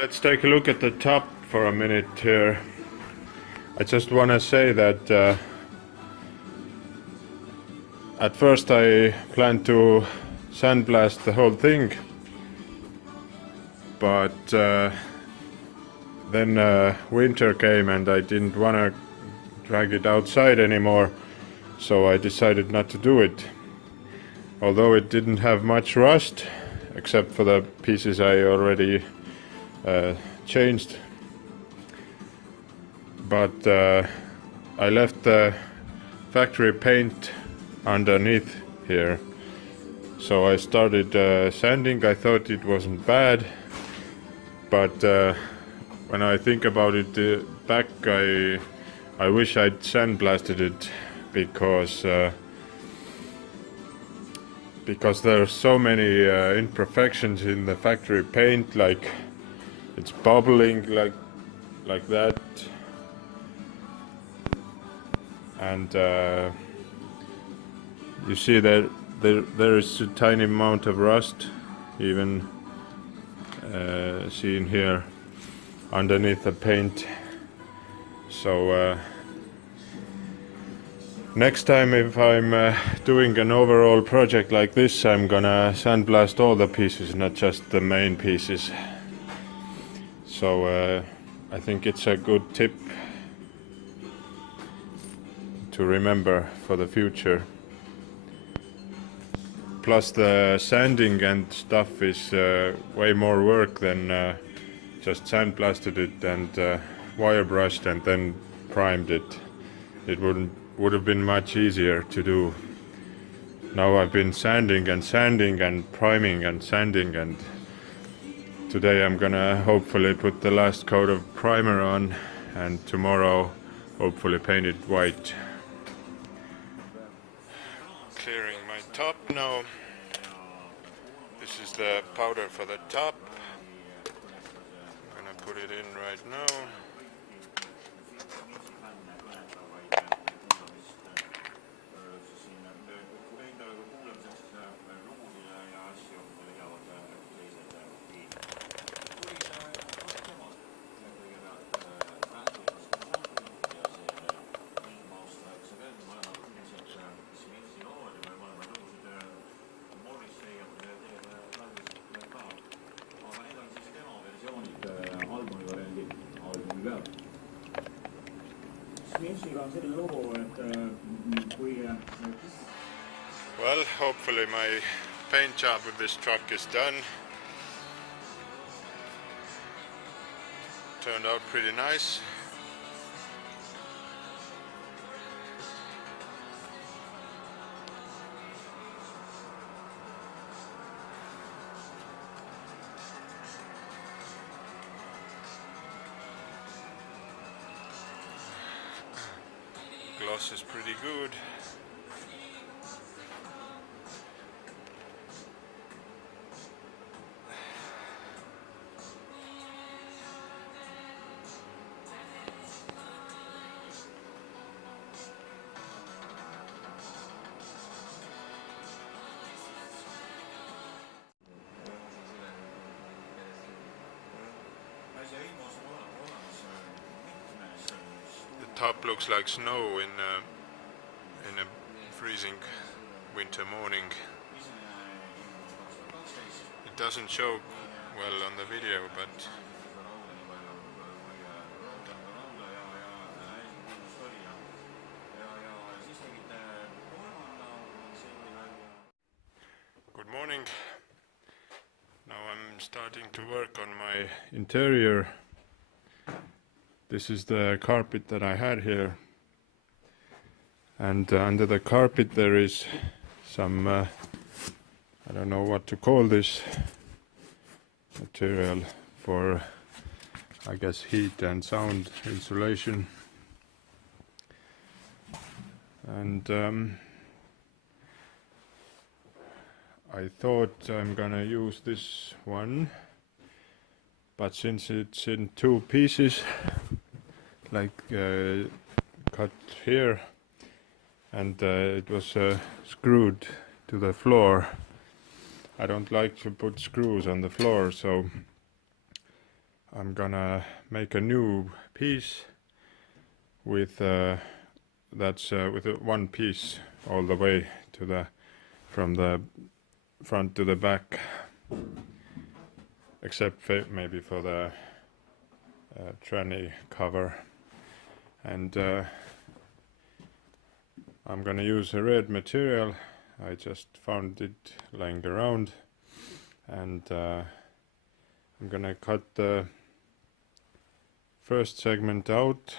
Let's take a look at the top for a minute here. I just want to say that at first I planned to sandblast the whole thing, but then winter came and I didn't want to drag it outside anymore, so I decided not to do it. Although it didn't have much rust, except for the pieces I already changed, but I left the factory paint underneath here, so I started sanding. I thought it wasn't bad, but when I think about it back, I wish I'd sandblasted it, because there are so many imperfections in the factory paint, like it's bubbling like that, and you see that there is a tiny amount of rust, even seen here underneath the paint. So next time if I'm doing an overall project like this, I'm gonna sandblast all the pieces, not just the main pieces. So I think it's a good tip to remember for the future. Plus the sanding and stuff is way more work than just sandblasted it and wire brushed and then primed it. It would have been much easier to do. Now I've been sanding and priming and sanding, and today I'm gonna hopefully put the last coat of primer on, and tomorrow hopefully paint it white. Clearing my top now. This is the powder for the top. I'm gonna put it in right now. Well, hopefully my paint job with this truck is done. Turned out pretty nice. Gloss is pretty good. The top looks like snow in a freezing winter morning. It doesn't show well on the video, but good morning. Now I'm starting to work on my interior. This is the carpet that I had here, and under the carpet there is some I don't know what to call this material for, I guess, heat and sound insulation. And I thought I'm gonna use this one, but since it's in two pieces, like cut here, and it was screwed to the floor, I don't like to put screws on the floor, so I'm gonna make a new piece with with one piece all the way to the from the front to the back, except maybe for the tranny cover. And I'm gonna use a red material. I just found it lying around, and I'm gonna cut the first segment out,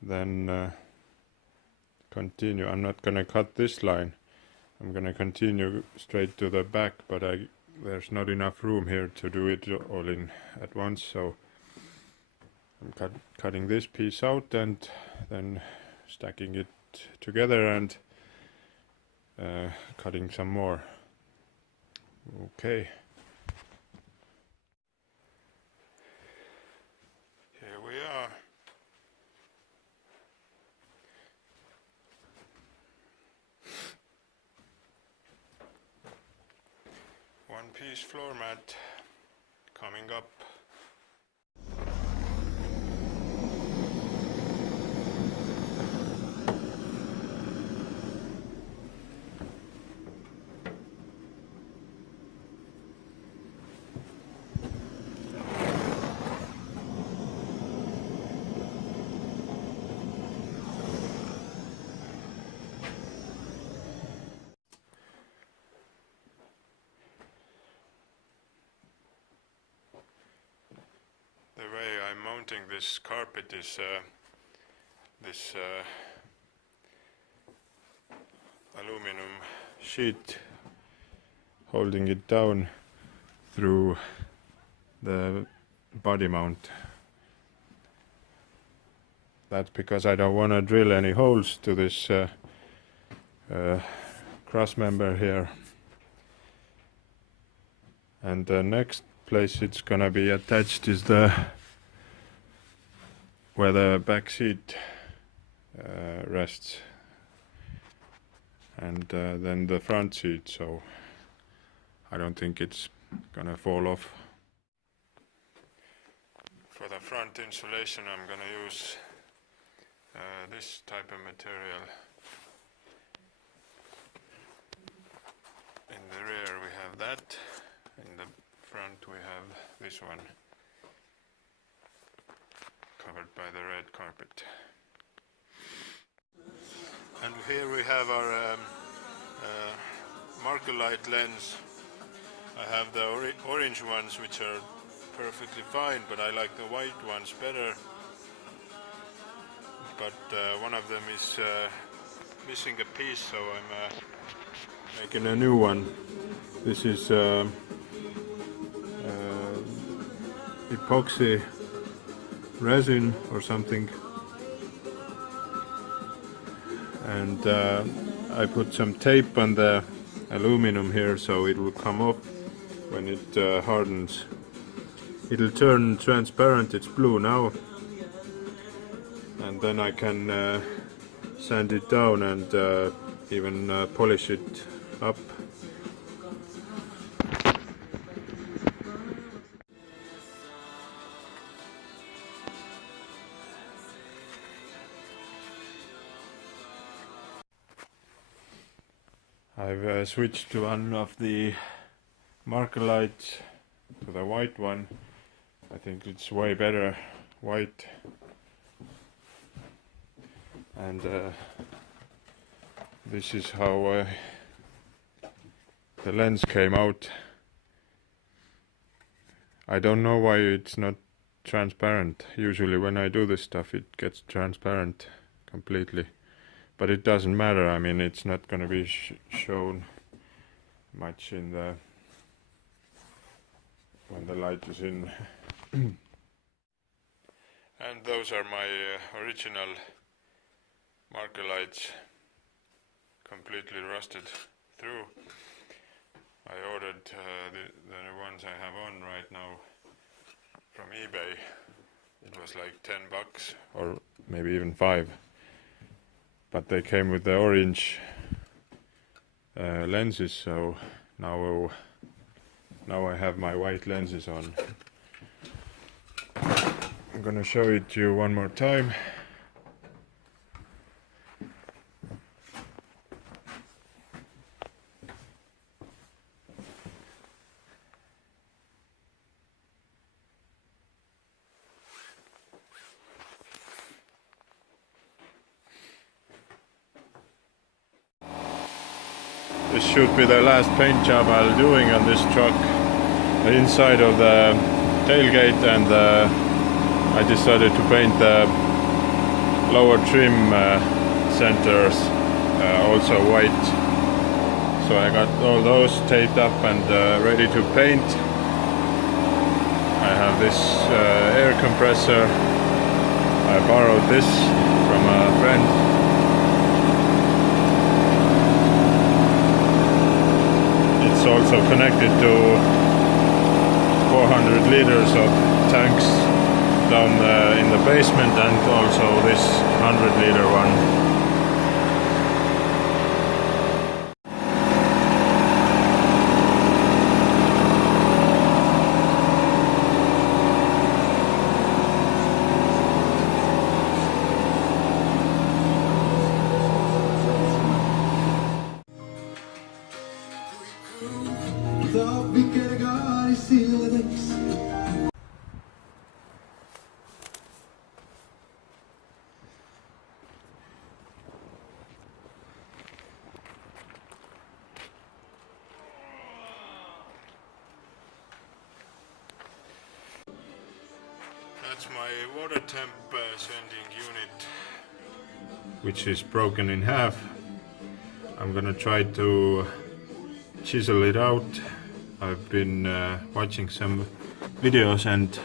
then continue. I'm not gonna cut this line. I'm gonna continue straight to the back, but there's not enough room here to do it all in at once, so I'm cutting this piece out and then stacking it together and cutting some more. Okay. Here we are. One piece floor mat coming up. The way I'm mounting this carpet is this aluminum sheet holding it down through the body mount. That's because I don't want to drill any holes to this cross member here. And the next place it's gonna be attached is where the back seat rests, and then the front seat, so I don't think it's gonna fall off. For the front insulation I'm gonna use this type of material. In the rear we have that, in the front we have this one, covered by the red carpet. And here we have our marker light lens. I have the orange ones, which are perfectly fine, but I like the white ones better. But one of them is missing a piece, so I'm making a new one. This is epoxy resin or something, and I put some tape on the aluminum here so it will come off when it hardens. It'll turn transparent. It's blue now, and then I can sand it down and even polish it up. I've switched to one of the marker lights, to the white one. I think it's way better white, and this is how the lens came out. I don't know why it's not transparent. Usually when I do this stuff it gets transparent completely. But it doesn't matter. I mean, it's not going to be shown much in when the light is in. And those are my original marker lights, completely rusted through. I ordered the ones I have on right now from eBay. It was like $10 or maybe even $5. But they came with the orange lenses, so now I have my white lenses on. I'm gonna show it to you one more time. This should be the last paint job I'm doing on this truck. The inside of the tailgate, and I decided to paint the lower trim centers also white. So I got all those taped up and ready to paint. I have this air compressor. I borrowed this from a friend. It's also connected to 400 liters of tanks down in the basement, and also this 100-liter one. That's my water temp sending unit, which is broken in half. I'm gonna try to chisel it out. I've been watching some videos and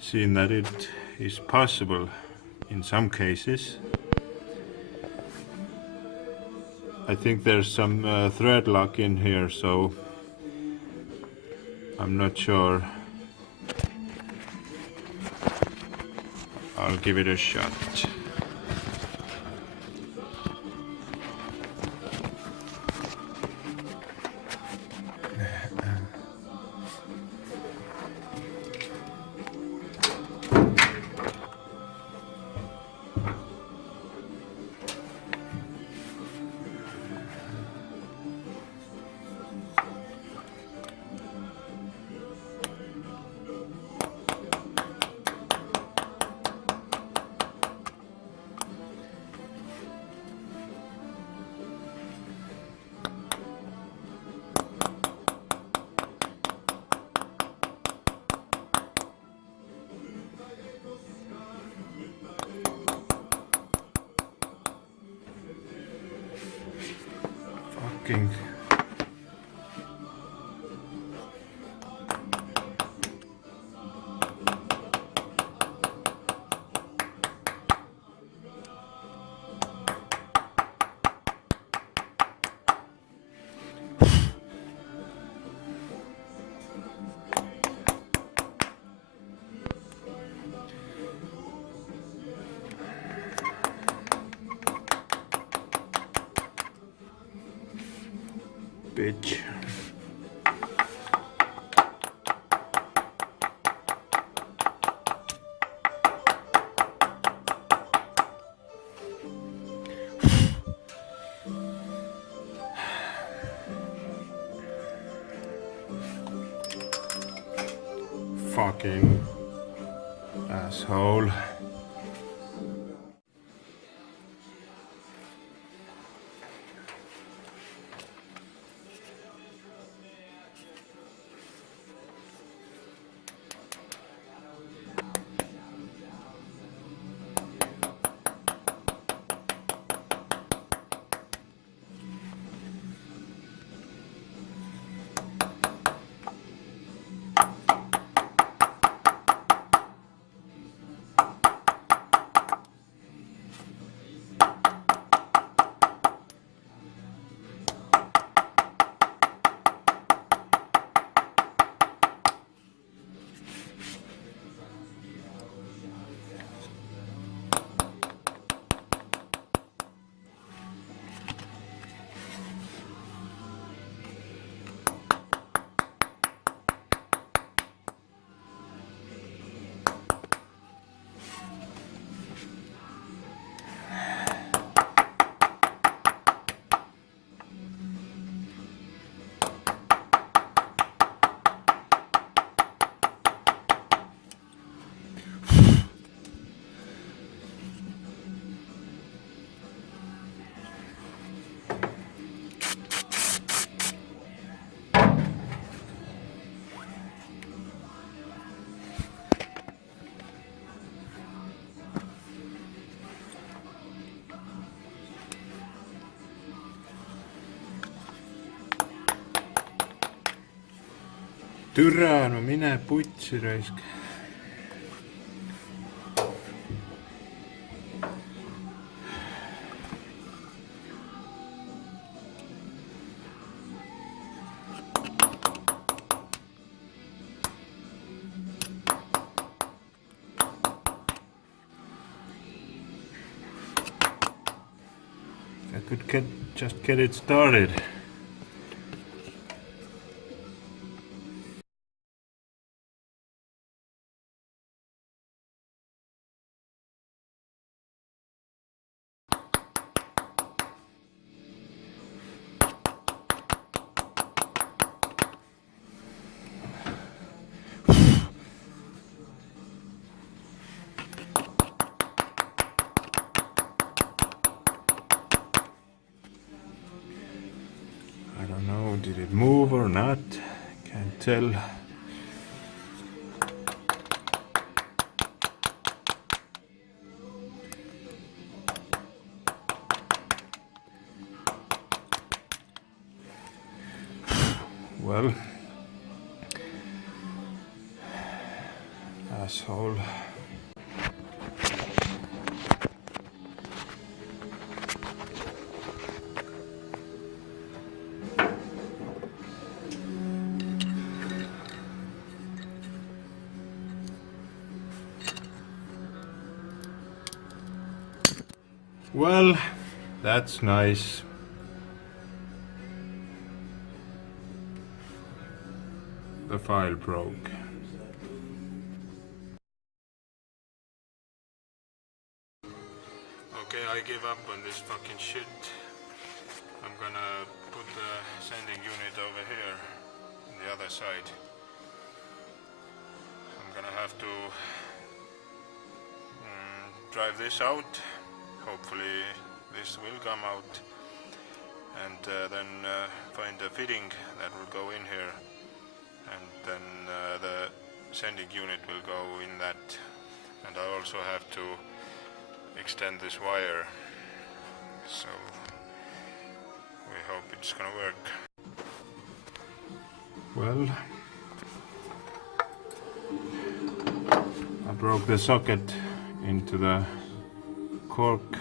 seen that it is possible in some cases. I think there's some thread lock in here, so I'm not sure. I'll give it a shot. Fucking bitch. Fucking asshole. Türa, no mine putsi raisk. I could just get it started. I don't know, did it move or not? Can't tell. Well, asshole. Well, that's nice. The file broke. Okay, I give up on this fucking shit. I'm gonna put the sending unit over here on the other side. I'm gonna have to drive this out. Hopefully this will come out, and then find a fitting that will go in here, and then the sending unit will go in that, and I also have to extend this wire, so we hope it's gonna work. Well, I broke the socket into the cork.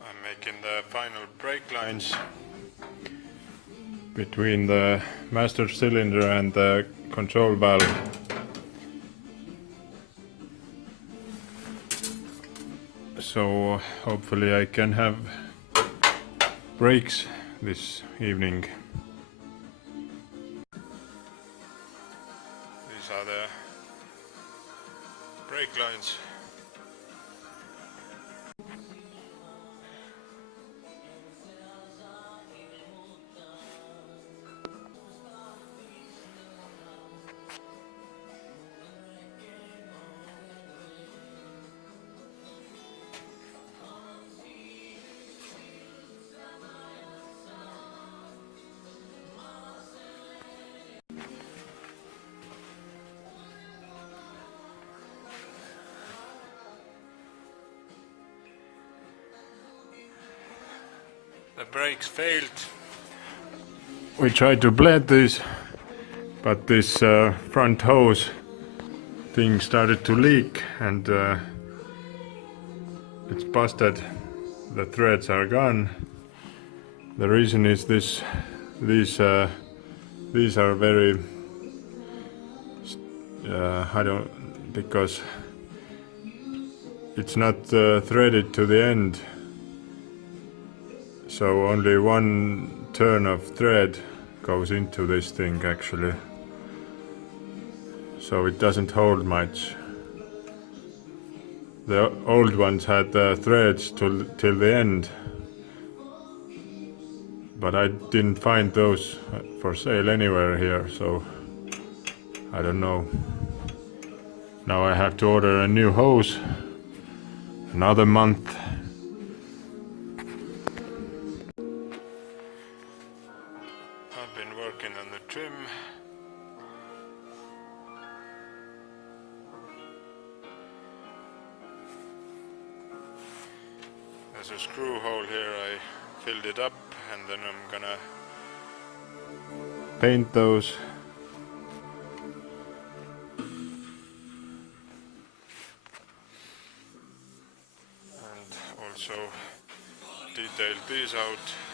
I'm making the final brake lines between the master cylinder and the control valve. So hopefully I can have brakes this evening. These are the brake lines. The brakes failed. We tried to blend this, but this front hose thing started to leak, and it's busted. The threads are gone. The reason is these are very because it's not threaded to the end. So only one turn of thread goes into this thing actually. So it doesn't hold much. The old ones had the threads till the end, but I didn't find those for sale anywhere here, so I don't know. Now I have to order a new hose, another month. I've been working on the trim. there's a screw hole here. I filled it up and then I'm gonna paint those. And also detail these out.